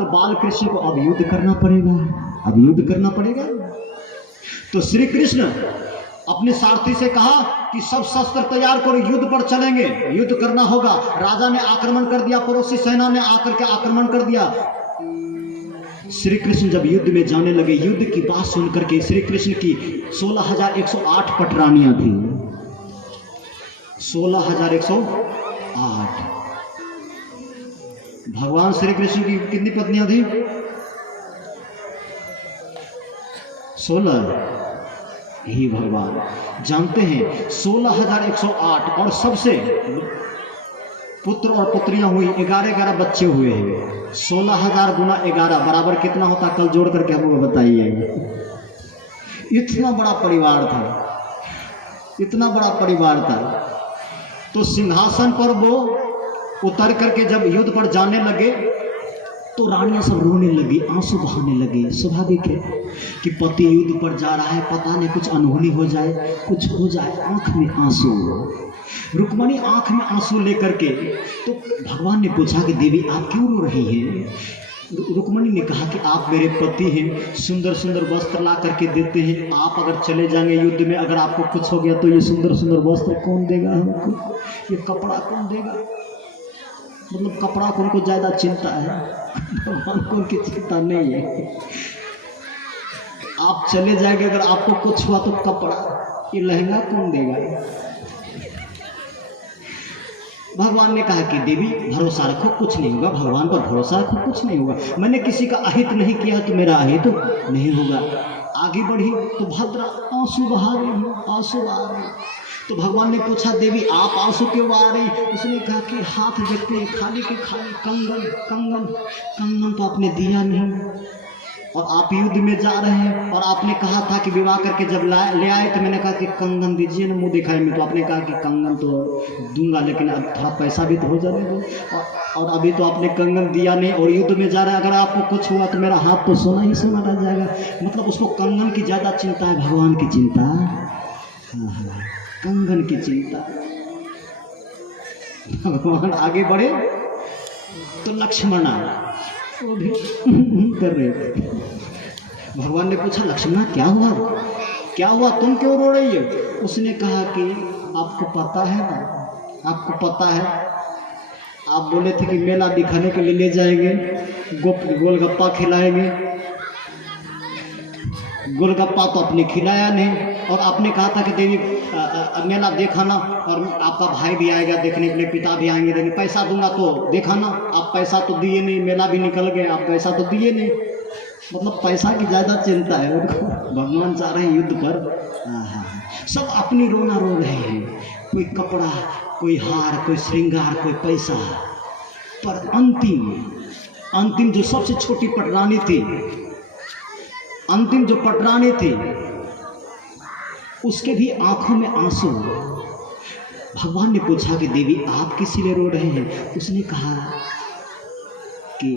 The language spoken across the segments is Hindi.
तो बाल कृष्ण को अब युद्ध करना पड़ेगा, अब युद्ध करना पड़ेगा। तो श्री कृष्ण अपने सारथी से कहा कि सब शस्त्र तैयार करो, युद्ध पर चलेंगे, युद्ध करना होगा। राजा ने आक्रमण कर दिया, पड़ोसी सेना ने आकर के आक्रमण कर दिया। श्री कृष्ण जब युद्ध में जाने लगे, युद्ध की बात सुनकर के श्री कृष्ण की 16,108 पटरानियां थी, 16,108। भगवान श्री कृष्ण की कितनी पत्नियां थी? 16। ही भगवान जानते हैं 16,108, और सबसे पुत्र और पुत्रियां हुई 11 बच्चे हुए हैं। 16,000 गुना 11 बराबर कितना होता? कल जोड़ करके हमको बताइए। इतना बड़ा परिवार था, इतना बड़ा परिवार था। तो सिंहासन पर वो उतर करके जब युद्ध पर जाने लगे तो रानियां सब रोने लगी, आंसू बहाने लगी। स्वाभाविक है कि पति युद्ध पर जा रहा है, पता नहीं कुछ अनहोनी हो जाए, कुछ हो जाए, आंख में आंसू। रुक्मणी आंख में आंसू लेकर के, तो भगवान ने पूछा कि देवी आप क्यों रो रही हैं? रुक्मणी ने कहा कि आप मेरे पति हैं, सुंदर सुंदर वस्त्र ला करके देते हैं, आप अगर चले जाएंगे युद्ध में, अगर आपको कुछ हो गया तो ये सुंदर सुंदर वस्त्र कौन देगा हमको? ये कपड़ा कौन देगा? मतलब कपड़ा को उनको ज्यादा चिंता है, भगवान को उनकी चिंता नहीं है। आप चले जाएंगे, अगर आपको कुछ हुआ तो कपड़ा, ये लहंगा कौन देगा? भगवान ने कहा कि देवी भरोसा रखो, कुछ नहीं होगा, भगवान पर भरोसा रखो, कुछ नहीं होगा। मैंने किसी का अहित नहीं किया तो मेरा अहित नहीं होगा। आगे बढ़ी तो भद्रा आंसू बहा रही, आंसू बहा रही। तो भगवान ने पूछा देवी आप आंसू क्यों बहा रही? उसने कहा कि हाथ देखते हैं खाली के खाली, कंगन कंगन कंगन तो आपने दिया नहीं, और आप युद्ध में जा रहे हैं, और आपने कहा था कि विवाह करके जब ले आए तो मैंने कहा कि कंगन दीजिए ना मुंह दिखाई में, तो आपने कहा कि कंगन तो दूंगा लेकिन अब थोड़ा पैसा भी तो हो जाने दो, और अभी तो आपने कंगन दिया नहीं, और युद्ध में जा रहे हैं, अगर आपको कुछ हुआ तो मेरा हाथ तो सोना ही सोना रह जाएगा। मतलब उसको कंगन की ज़्यादा चिंता है, भगवान की चिंता, हाँ, कंगन की चिंता। भगवान आगे बढ़े तो लक्ष्मणा वो भी कर रहे थे। भगवान ने पूछा लक्ष्मणा क्या हुआ, क्या हुआ, तुम क्यों रो रही हो? उसने कहा कि आपको पता है ना, आपको पता है, आप बोले थे कि मेला दिखाने के लिए ले जाएंगे, गोलगप्पा खिलाएंगे, गोलगप्पा तो आपने खिलाया नहीं, और आपने कहा था कि देवी मेला दिखाना, और आपका भाई भी आएगा देखने के लिए, पिता भी आएंगे देखने, पैसा दूंगा तो दिखाना। आप पैसा तो दिए नहीं, मेला भी निकल गया, आप पैसा तो दिए नहीं। मतलब पैसा की ज़्यादा चिंता है उनको। भगवान जा रहे हैं युद्ध पर, सब अपनी रोना रो रहे हैं, कोई कपड़ा, कोई हार, कोई श्रृंगार, कोई पैसा। पर अंतिम जो सबसे छोटी पटरानी थी, अंतिम जो पटरानी थी, उसके भी आंखों में आंसू। भगवान ने पूछा कि देवी आप किस लिए रो रहे हैं? उसने कहा कि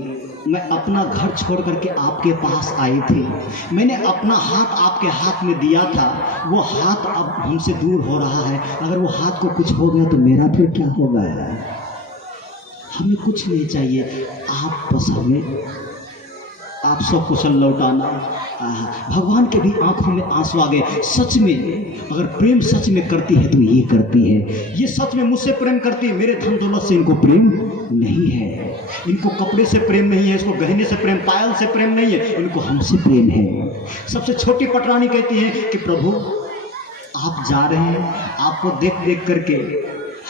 मैं अपना घर छोड़ करके आपके पास आई थी, मैंने अपना हाथ आपके हाथ में दिया था, वो हाथ अब हमसे दूर हो रहा है, अगर वो हाथ को कुछ हो गया तो मेरा फिर क्या होगा? हमें कुछ नहीं चाहिए, आप बस हमें आप सब कुशल लौटाना। भगवान के भी आंखों में आंसू आ गए। सच में अगर प्रेम सच में करती है तो ये करती है, ये सच में मुझसे प्रेम करती है, मेरे धन दौलत से इनको प्रेम नहीं है, इनको कपड़े से प्रेम नहीं है, इसको गहने से प्रेम, पायल से प्रेम नहीं है, इनको हमसे प्रेम है। सबसे छोटी पटरानी कहती है कि प्रभु आप जा रहे हैं, आपको देख देख करके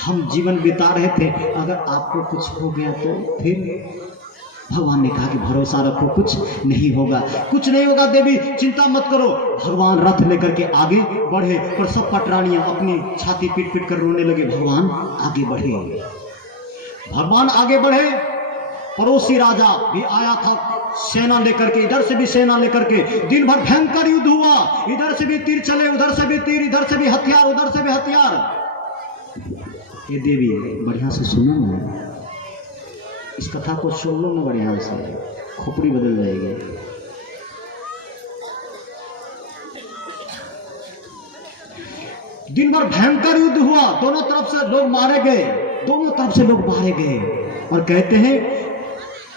हम जीवन बिता रहे थे, अगर आपको कुछ हो गया तो फिर? भगवान ने कहा कि भरोसा रखो, कुछ नहीं होगा, कुछ नहीं होगा देवी, चिंता मत करो। भगवान रथ लेकर के आगे बढ़े, और सब पटरानियां अपनी छाती पीट पीट कर रोने लगे। भगवान आगे बढ़े, भगवान आगे बढ़े। पड़ोसी राजा भी आया था सेना लेकर के, इधर से भी सेना लेकर के, दिन भर भयंकर युद्ध हुआ, इधर से भी तीर चले, उधर से भी तीर, इधर से भी हथियार, उधर से भी हथियार। ये देवी बढ़िया से सुनो ना, इस कथा को सुन लो ना बढ़िया से, खोपड़ी बदल जाएगी। दिन भर भयंकर युद्ध हुआ, दोनों तरफ से लोग मारे गए, दोनों तरफ से लोग मारे गए, और कहते हैं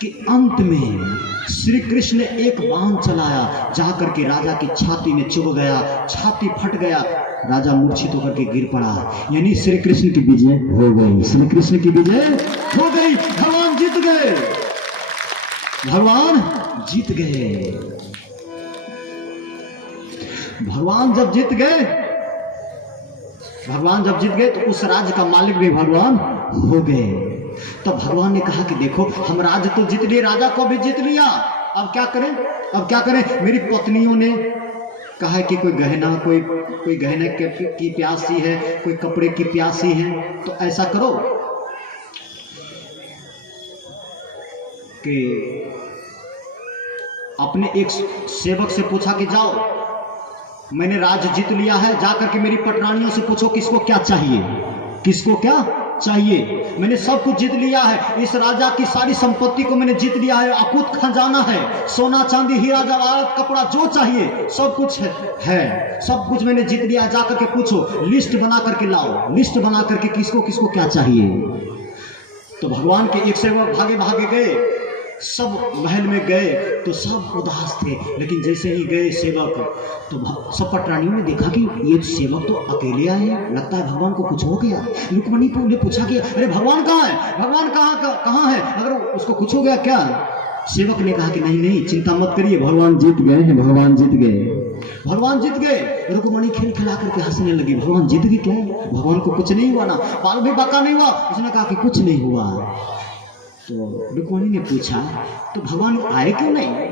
कि अंत में श्री कृष्ण ने एक बाण चलाया, जाकर के राजा की छाती में चुभ गया, छाती फट गया, राजा मूर्छित होकर के गिर पड़ा। यानी श्री कृष्ण की विजय हो गई, श्री कृष्ण की विजय हो गई, भगवान जीत गए, भगवान जीत गए। भगवान जब जीत गए, भगवान जब जीत गए तो उस राज्य का मालिक भी भगवान हो गए। तो भगवान ने कहा कि देखो, हम राज्य तो जीत लिए, राजा को भी जीत लिया, अब क्या करें, अब क्या करें। मेरी पत्नियों ने कहा कि कोई गहना, कोई गहने की प्यासी है, कोई कपड़े की प्यासी है, तो ऐसा करो कि अपने एक सेवक से पूछा कि जाओ, मैंने राज्य जीत लिया है, जाकर के मेरी पटरानियों से पूछो किसको क्या चाहिए, किसको क्या चाहिए। मैंने सब कुछ जीत लिया है, इस राजा की सारी संपत्ति को मैंने जीत लिया है, अकूत खजाना है, सोना चांदी हीरा जवाहरात कपड़ा जो चाहिए सब कुछ है, सब कुछ मैंने जीत लिया है। जाकर के पूछो, लिस्ट बना करके लाओ, लिस्ट बना करके किसको किसको क्या चाहिए। तो भगवान के एक सेवक भागे भागे गए, सब महल में गए तो सब उदास थे, लेकिन जैसे ही गए सेवक तो सब पटरानियों ने देखा कि ये सेवक तो अकेले आए हैं, लगता है भगवान को कुछ हो गया। रुक्मिणी ने पूछा कि अरे भगवान कहाँ है, भगवान कहाँ है, अगर उसको कुछ हो गया क्या। सेवक ने कहा कि नहीं नहीं, चिंता मत करिए, भगवान जीत गए हैं, भगवान जीत गए, भगवान जीत गए। रुक्मिणी खेल खिला करके हंसने लगी, भगवान जीत गए क्या, भगवान को कुछ नहीं हुआ ना, बाल भी बाका नहीं हुआ। उसने कहा कि कुछ नहीं हुआ। तो रुक्मिणी ने पूछा तो भगवान आए क्यों नहीं,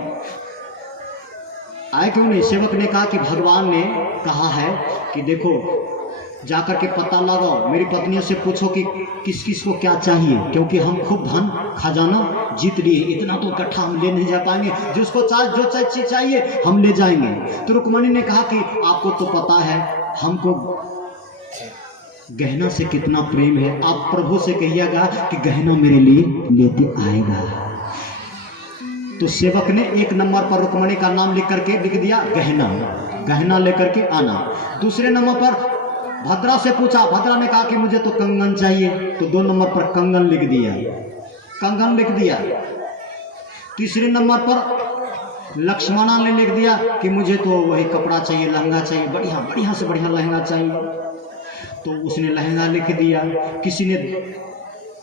आए क्यों नहीं। सेवक ने कहा कि भगवान ने कहा है कि देखो, जाकर के पता लगाओ, मेरी पत्नियों से पूछो कि किस किस को क्या चाहिए, क्योंकि हम खूब धन खजाना जीत लिए, इतना तो इकट्ठा हम ले नहीं जा पाएंगे, जिसको जो चीज चाहिए हम ले जाएंगे। तो रुक्मिणी ने कहा कि आपको तो पता है हमको गहना से कितना प्रेम है, आप प्रभु से कहिएगा कि गहना मेरे लिए लेते आएगा। तो सेवक ने एक नंबर पर रुक्मिणी का नाम लिख करके लिख दिया गहना, गहना लेकर के आना। दूसरे नंबर पर भद्रा से पूछा, भद्रा ने कहा कि मुझे तो कंगन चाहिए, तो 2 नंबर पर कंगन लिख दिया, कंगन लिख दिया। तीसरे नंबर पर लक्ष्मणा ने लिख दिया कि मुझे तो वही कपड़ा चाहिए, लहंगा चाहिए, बढ़िया बढ़िया से बढ़िया लहंगा चाहिए, तो उसने लहंगा लिख दिया। किसी ने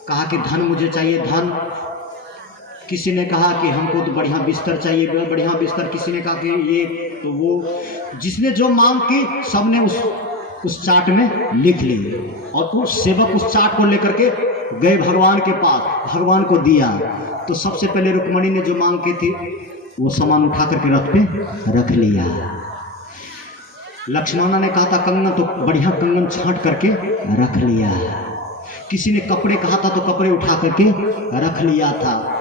कहा कि धन मुझे चाहिए, धन। किसी ने कहा कि हमको तो बढ़िया बिस्तर चाहिए, बढ़िया बिस्तर। किसी ने कहा कि ये, तो वो जिसने जो मांग की सबने उस चार्ट में लिख ली, और उस सेवक उस चार्ट को लेकर के गए भगवान के पास, भगवान को दिया। तो सबसे पहले रुक्मिणी ने जो मांग की थी वो सामान उठा करके रथ पे रख लिया। लक्ष्मणा ने कहा था कंगन, तो बढ़िया कंगन छांट करके रख लिया। किसी ने कपड़े कहा था तो कपड़े उठा करके रख लिया था।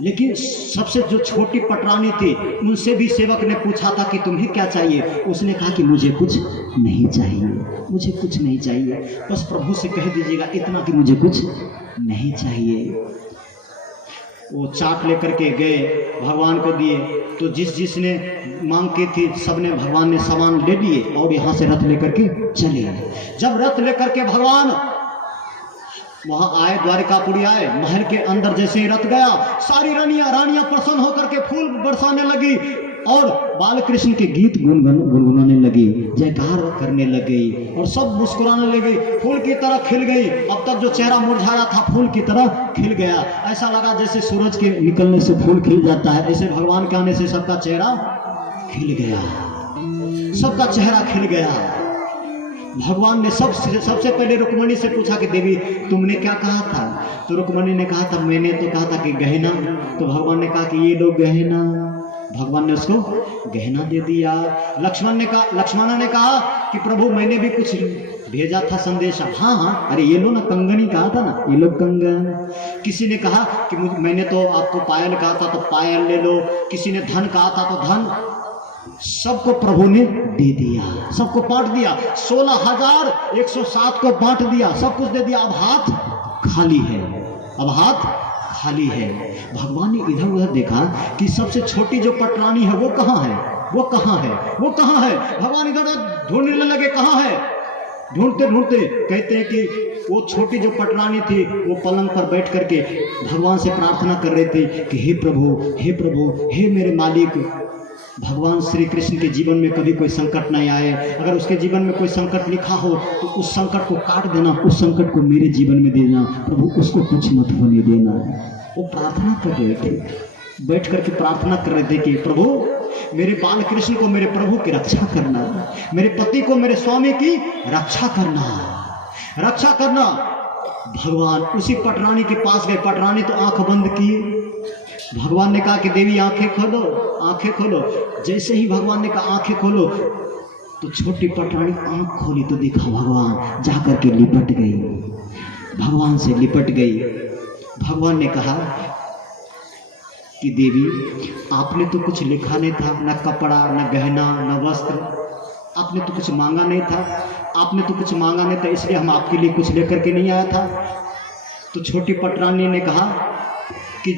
लेकिन सबसे जो छोटी पटरानी थी उनसे भी सेवक ने पूछा था कि तुम्हें क्या चाहिए। उसने कहा कि मुझे कुछ नहीं चाहिए, मुझे कुछ नहीं चाहिए, बस प्रभु से कह दीजिएगा इतना कि मुझे कुछ नहीं चाहिए। वो चाट लेकर के गए, भगवान को दिए। तो जिसने मांग की थी सबने, भगवान ने सामान ले लिए और यहाँ से रथ लेकर के चले। जब रथ लेकर के भगवान वहां आए, द्वारिकापुरी आए, महल के अंदर जैसे ही रथ गया, सारी रानियां प्रसन्न होकर के फूल बरसाने लगी और बाल कृष्ण के गीत गुनगुनाने लगी, जयकार करने लगी और सब मुस्कुराने लगी, फूल की तरह खिल गई। अब तक जो चेहरा मुरझाया था फूल की तरह खिल गया। ऐसा लगा जैसे सूरज के निकलने से फूल खिल जाता है, ऐसे भगवान के आने से सबका चेहरा खिल गया, सबका चेहरा खिल गया। भगवान ने सबसे पहले रुक्मिणी से पूछा कि देवी तुमने क्या कहा था। तो रुक्मिणी ने कहा था मैंने तो कहा था कि गहना। तो भगवान ने कहा कि ये लो गहना। भगवान ने उसको गहना दे दिया। लक्ष्मणा ने कहा कि प्रभु मैंने भी कुछ भेजा था संदेशा। हाँ हाँ, अरे ये लो ना, कंगन ही कहा था ना, ये लो कंगन। किसी ने कहा कि मैंने तो आपको पायल कहा था तो पायल ले लो। किसी ने धन कहा था तो धन। सबको प्रभु ने दे दिया, सबको बांट दिया। 16,107 को बांट दिया, सब कुछ दे दिया। अब हाथ खाली है, अब हाथ खाली है। भगवान ने इधर उधर देखा कि सबसे छोटी जो पटरानी है वो कहाँ है, वो कहाँ है, वो कहाँ है। भगवान इधर ढूंढने लगे कहाँ है। ढूंढते ढूंढते कहते हैं कि वो छोटी जो पटरानी थी वो पलंग पर बैठ करके भगवान से प्रार्थना कर रहे थे कि हे प्रभु, हे प्रभु, हे मेरे मालिक, भगवान श्री कृष्ण के जीवन में कभी कोई संकट नहीं आए, अगर उसके जीवन में कोई संकट लिखा हो तो उस संकट को काट देना, उस संकट को मेरे जीवन में देना प्रभु, उसको कुछ मत होने देना। वो प्रार्थना कर रहे थे, बैठ करके प्रार्थना कर रहे थे कि प्रभु मेरे बाल कृष्ण को, मेरे प्रभु की रक्षा करना, मेरे पति को, मेरे स्वामी की रक्षा करना, रक्षा करना। भगवान उसी पटरानी के पास गए, पटरानी तो आंख बंद की। भगवान ने कहा कि देवी आंखें खोलो, आंखें खोलो। जैसे ही भगवान ने कहा आंखें खोलो तो छोटी पटरानी आंख खोली तो देखा भगवान जाकर के लिपट गई, भगवान से लिपट गई। भगवान ने कहा कि देवी आपने तो कुछ लिखा नहीं था, न कपड़ा, न गहना, न वस्त्र, आपने तो कुछ मांगा नहीं था, आपने तो कुछ मांगा नहीं था, इसलिए हम आपके लिए कुछ लेकर के नहीं आया था। तो छोटी पटरानी ने कहा कि